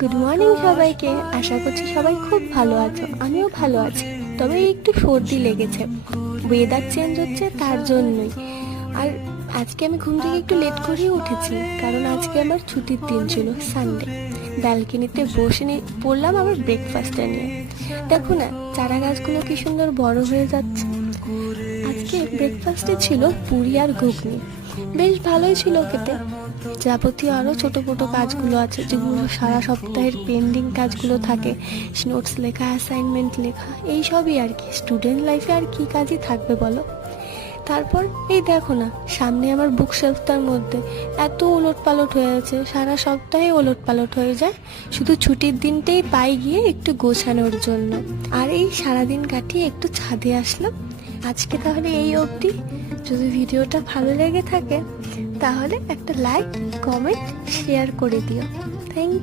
Good morning সবাইকে। আশা করছি সবাই খুব ভালো আছো, আমিও ভালো আছি। তবে একটু সর্দি লেগেছে, ওয়েদার চেঞ্জ হচ্ছে তার জন্যই। আর আজকে আমি ঘুম থেকে একটু লেট করেই উঠেছি, কারণ আজকে আমার ছুটির দিন ছিল, সানডে। ব্যালকনিতে বসে পড়লাম আমার ব্রেকফাস্টটা নিয়ে। দেখো না, চারা গাছগুলো কি সুন্দর বড় হয়ে যাচ্ছে। আজকে ব্রেকফাস্টে ছিল পুরি আর ঘুগনি, বেশ ভালোই ছিল খেতে। যাবতীয় আরও ছোটো মোটো কাজগুলো আছে, যেগুলো সারা সপ্তাহের পেন্ডিং কাজগুলো থাকে, নোটস লেখা, অ্যাসাইনমেন্ট লেখা, এই সবই আর কি। স্টুডেন্ট লাইফে আর কি কাজই থাকবে বলো। তারপর এই দেখো না, সামনে আমার বুকশেলফটার মধ্যে এত ওলট পালট হয়ে আছে, সারা সপ্তাহে ওলট পালট হয়ে যায়, শুধু ছুটির দিনটাই পাই গিয়ে একটু গোছানোর জন্য। আর এই সারাদিন কাটিয়ে একটু ছাদে আসলাম। আজকে তাহলে এই অবধি। যদি ভিডিওটা ভালো লেগে থাকে তাহলে একটা লাইক, কমেন্ট, শেয়ার করে দিও। Thank you.